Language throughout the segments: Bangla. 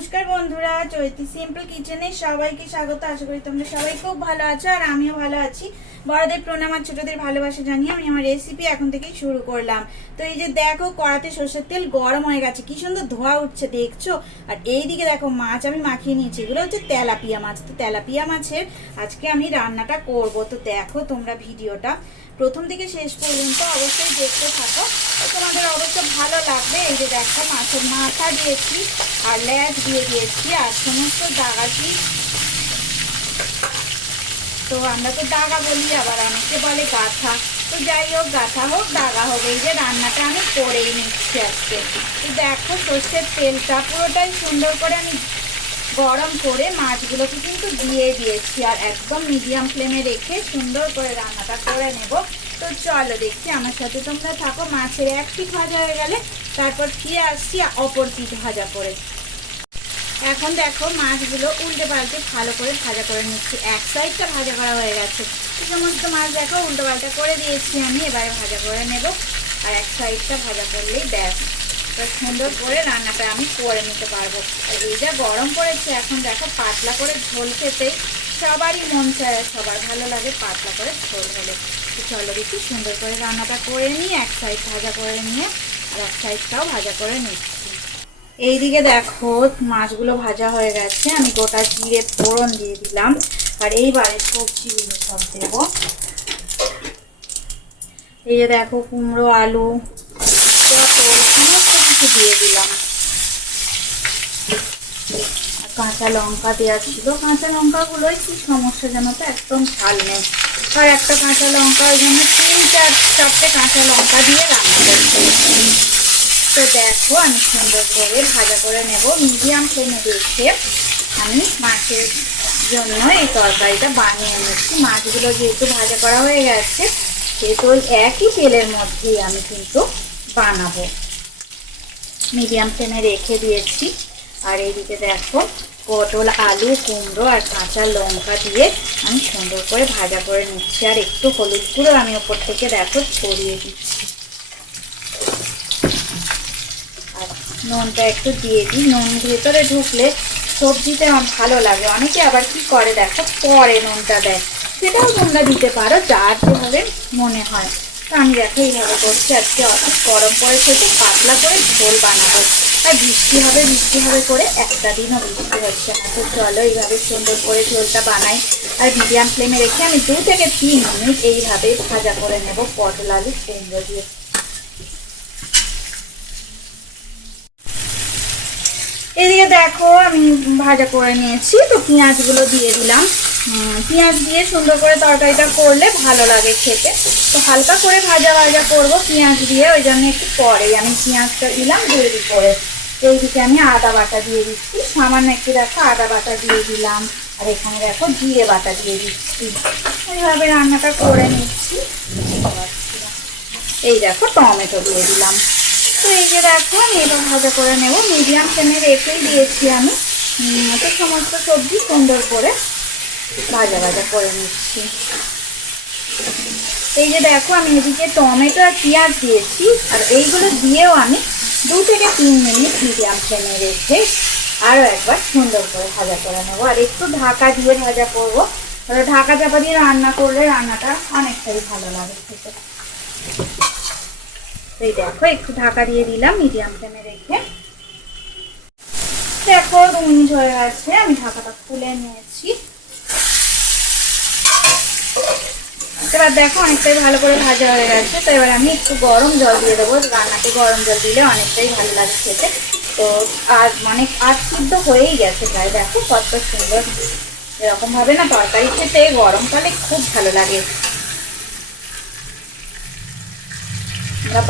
নমস্কার বন্ধুরা, চৈতি সিম্পল কিচেনে সবাইকে স্বাগত। আশা করি তোমরা সবাই খুব ভালো আছো আর আমিও ভালো আছি। বড়দের প্রণাম আর ছোটদের ভালোবাসা জানিয়ে আমি আমার রেসিপি এখন থেকেই শুরু করলাম। তো এই যে দেখো, কড়াতে সর্ষের তেল গরম হয়ে গেছে, কি সুন্দর ধোয়া উঠছে দেখছো। আর এইদিকে দেখো, মাছ আমি মাখিয়ে নিয়েছি। এগুলো হচ্ছে তেলাপিয়া মাছ। তো তেলাপিয়া মাছের আজকে আমি রান্নাটা করব। তো দেখো তোমরা ভিডিওটা প্রথম থেকে শেষ পর্যন্ত অবশ্যই দেখতে থাকো, তোমাদের অবশ্যই ভালো লাগবে। এই যে দেখো, মাছের মাথা দিয়েছি আর লেজ দিয়ে দিয়েছি আর সমস্ত দাগাটি। তো আমরা তো দাগা বলি, আবার অনেকে বলে গাথা। তো যাই হোক, গাথা হোক দাগা হোক, এই যে রান্নাটা আমি করেই নিচ্ছি আজকে। তো দেখো, সর্ষের তেলটা পুরোটাই সুন্দর করে আমি গরম করে মাছগুলোকে কিন্তু দিয়ে দিয়েছি আর একদম মিডিয়াম ফ্লেমে রেখে সুন্দর করে রান্নাটা করে নেব। তো চলো দেখছি, আমার সাথে তোমরা থাকো। মাছের এক পিঠ ভাজা হয়ে গেলে তারপর ফিরে আসছি অপর পিঠ ভাজা করে। এখন দেখো, মাছগুলো উল্টে পাল্টে ভালো করে ভাজা করে নিচ্ছি। এক সাইডটা ভাজা করা হয়ে গেছে, সমস্ত মাছ দেখো উল্টো পাল্টা করে দিয়েছি আমি। এবারে ভাজা করে নেব আর এক সাইডটা ভাজা করলেই ব্যাস, সুন্দর করে রান্নাটা আমি করে নিতে পারবো। আর এই যা গরম পড়েছে, এখন দেখো পাতলা করে ঝোল খেতেই সবারই মন চায়, সবার ভালো লাগে পাতলা করে ঝোল হলে। তো চলো দেখি সুন্দর করে রান্নাটা করে নিই, এক সাইড ভাজা করে নিয়ে আর এক সাইডটাও ভাজা করে নিচ্ছি। এইদিকে দেখো, মাছগুলো ভাজা হয়ে গেছে, আমি গোটা জিরে ফোড়ন দিয়ে দিলাম আর এইবারে সবজিগুলো সব দেবো। এই যে দেখো, কুমড়ো, আলু, পটল সমস্ত কিছু দিয়ে দিলাম। কাঁচা লঙ্কা দেওয়া ছিল, কাঁচা লঙ্কাগুলোই কি সমস্যা জানো তো, একদম ঝাল নেই। আর একটা কাঁচা লঙ্কা, ওই জন্য 3-4-4টে কাঁচা লঙ্কা দিয়ে রান্নাটা করে নেব। তো দেখো, আমি সুন্দর করে ভাজা করে নেব মিডিয়াম ফ্লেমে রেখে। আমি মাছের জন্য এই তরকারিটা বানিয়ে নিচ্ছি। মাছগুলো যেহেতু ভাজা করা হয়ে গেছে, সেহেতু ওই একই তেলের মধ্যেই আমি কিন্তু বানাবো। মিডিয়াম ফ্লেমে রেখে দিয়েছি। আর এইদিকে দেখো, পটল, আলু, কুমড়ো আর কাঁচা লঙ্কা দিয়ে আমি সুন্দর করে ভাজা করে নিচ্ছি। আর একটু হলুদ গুঁড়ো আমি ওপর থেকে দেখো ছড়িয়ে দিচ্ছি। আর নুনটা একটু দিয়ে দিই, নুন ভেতরে ঢুকলে সবজিতে আমার ভালো লাগে। অনেকে আবার কি করে দেখো, পরে নুনটা দেয়, সেটাও তোমরা দিতে পারো, যার যেভাবে মনে হয়। তো আমি দেখো এইভাবে করছি। আজকে গরম পড়েছে তো পাতলা করে ঝোল বানাবো। আর বৃষ্টি হবে করে একটা দিনও বৃষ্টি হচ্ছে না। তো চলো এইভাবে সুন্দর করে ঝোলটা বানাই। আর মিডিয়াম ফ্লেমে রেখে আমি 2 থেকে 3 মিনিট এইভাবে ভাজা করে নেব পটল, আলু, কুমড়ো দিয়ে। এদিকে দেখো, আমি ভাজা করে নিয়েছি। তো পেঁয়াজগুলো দিয়ে দিলাম। পেঁয়াজ দিয়ে সুন্দর করে তরকারিটা করলে ভালো লাগে খেতে। তো হালকা করে ভাজা করবো পেঁয়াজ দিয়ে, ওই জন্য একটু পরেই আমি পেঁয়াজটা দিলাম গ্রেভি করে। এইদিকে আমি আদা বাটা দিয়ে দিচ্ছি, সামান্য একটু দেখো আদা বাটা দিয়ে দিলাম। আর এখানে দেখো জিরে বাটা দিয়ে দিচ্ছি। এইভাবে রান্নাটা করে নিচ্ছি। এই দেখো, টমেটো দিয়ে দিলাম। তো এই যে দেখো, আমি এটা ভাজা করে নেব, মিডিয়াম ফ্লেমে রেখেই দিয়েছি আমি। তো সমস্ত সবজি সুন্দর করে ভাজা করে নিচ্ছি। এই যে দেখো, আমি এদিকে টমেটো আর পেঁয়াজ দিয়েছি। আর এইগুলো দিয়েও আমি 2 থেকে 3 মিনিট মিডিয়াম ফ্লেমে রেখে আরও একবার সুন্দর করে ভাজা করে নেবো। আর একটু ঢাকা দিয়ে ভাজা করবো, ঢাকা চাপা দিয়ে রান্না করলে রান্নাটা অনেকটাই ভালো লাগে খেতে। এই দেখো, একটু ঢাকা দিয়ে দিলাম মিডিয়াম ফ্লেমে রেখে। দেখো 2 মিনিট হয়ে গেছে, আমি ঢাকাটা খুলে নিয়েছি। এবার দেখো, অনেকটাই ভালো করে ভাজা হয়ে গেছে। তো এবার আমি একটু গরম জল দিয়ে দেবো। রান্নাতে গরম জল দিলে অনেকটাই ভালো লাগে খেতে। তো আর সিদ্ধ হয়েই গেছে প্রায়। দেখো কত সুন্দর, এরকম ভাবে না তরকারি খেতে গরমকালে খুব ভালো লাগে।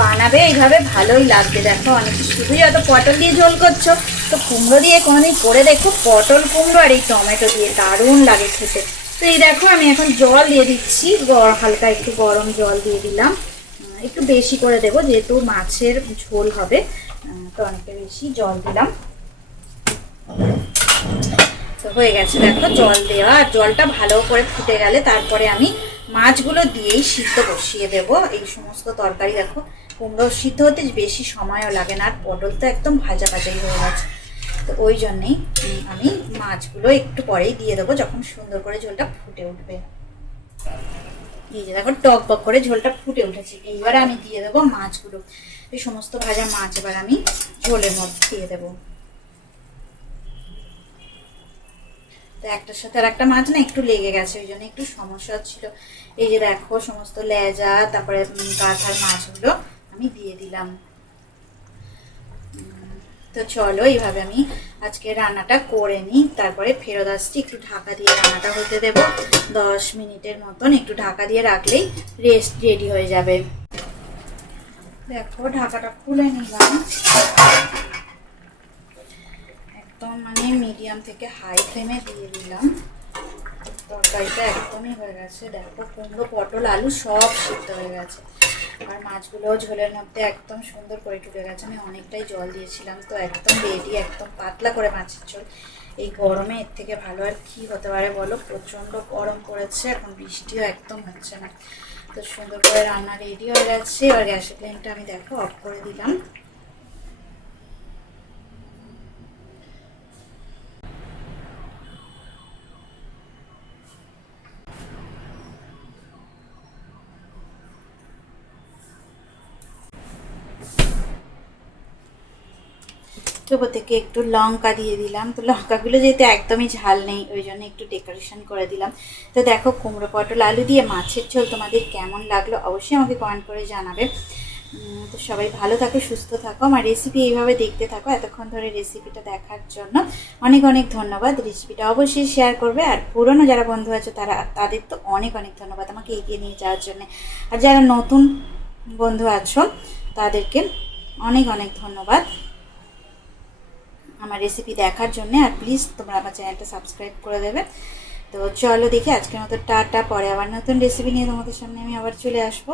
বানাবে এইভাবে, ভালোই লাগবে। দেখো, অনেক শুধুই হয়তো পটল দিয়ে ঝোল করছো, তো কুমড়ো দিয়ে কোনোদিন করে দেখো, পটল, কুমড়ো আর এই টমেটো দিয়ে দারুণ লাগে খেতে। তো এই দেখো, আমি এখন জল দিয়ে দিচ্ছি, হালকা একটু গরম জল দিয়ে দিলাম। একটু বেশি করে দেবো, যেহেতু মাছের ঝোল হবে, তো অনেকটা বেশি জল দিলাম। তো হয়ে গেছে দেখো জল দেওয়া। আর জলটা ভালো করে ফুটে গেলে তারপরে আমি মাছগুলো দিয়েই সিদ্ধ বসিয়ে দেবো। এই সমস্ত তরকারি দেখো, কুমড়ো সিদ্ধ হতে বেশি সময়ও লাগে না, আর পটল তো একদম ভাজাই হয়ে গেছে। তো ওই জন্যেই আমি মাছগুলো একটু পরেই দিয়ে দেবো, যখন সুন্দর করে ঝোলটা ফুটে উঠবে। এই যে দেখো টক বক করে ঝোলটা ফুটে উঠেছে। এইবারে আমি দিয়ে দেবো মাছগুলো, এই সমস্ত ভাজা মাছ এবার আমি ঝোলের মধ্যে দিয়ে দেবো। তো একটার সাথে আর একটা মাছ না একটু লেগে গেছে, ওই জন্য একটু সমস্যা হচ্ছিল। এই যে দেখো সমস্ত লেজা তারপরে কাঁঠাল মাছগুলো আমি দিয়ে দিলাম। তো চলো এইভাবে আমি আজকে রান্নাটা করে নিই, তারপরে ফেরত আসছি। একটু ঢাকা দিয়ে রান্নাটা হতে দেব 10 মিনিটের মতন, একটু ঢাকা দিয়ে রাখলেই রেডি হয়ে যাবে। দেখো ঢাকাটা খুলে নিলাম, একদম মানে মিডিয়াম থেকে হাই ফ্লেমে দিয়ে দিলাম। তরকারিটা একদমই হয়ে গেছে, দেখো কুমড়ো পটল আলু সব সিদ্ধ হয়ে গেছে, আর মাছগুলো ঝোলের মধ্যে একদম সুন্দর করে ঢুকে গেছে। আমি অনেকটাই জল দিয়েছিলাম, তো একদম রেডি, একদম পাতলা করে মাছের ঝোল। এই গরমে এর থেকে ভালো আর কি হতে পারে বলো, প্রচণ্ড গরম পড়েছে, এখন বৃষ্টিও একদম হচ্ছে না। তো সুন্দর করে রান্না রেডি হয়ে গেছে। এবার গ্যাসের ফ্লেমটা আমি দেখো অফ করে দিলাম। ওপর থেকে একটু লঙ্কা দিয়ে দিলাম। তো লঙ্কাগুলো যেহেতু একদমই ঝাল নেই, ওই জন্য একটু ডেকোরেশন করে দিলাম। তো দেখো কুমড়ো পটল আলু দিয়ে মাছের ঝোল তোমাদের কেমন লাগলো অবশ্যই আমাকে কমেন্ট করে জানাবে। তো সবাই ভালো থাকো, সুস্থ থাকো, আমার রেসিপি এইভাবে দেখতে থাকো। এতক্ষণ ধরে রেসিপিটা দেখার জন্য অনেক অনেক ধন্যবাদ। রেসিপিটা অবশ্যই শেয়ার করবে, আর পুরনো যারা বন্ধু আছে তাদের তো অনেক অনেক ধন্যবাদ আমাকে এগিয়ে নিয়ে যাওয়ার জন্য। আর যারা নতুন বন্ধু আছো তাদেরকে অনেক অনেক ধন্যবাদ আমার রেসিপি দেখার জন্য। আর প্লিজ তোমরা আমার চ্যানেলটা সাবস্ক্রাইব করে দেবে। তো চলো দেখি আজকের মতো টাটা, পরে আবার নতুন রেসিপি নিয়ে তোমাদের সামনে আমি আবার চলে আসবো।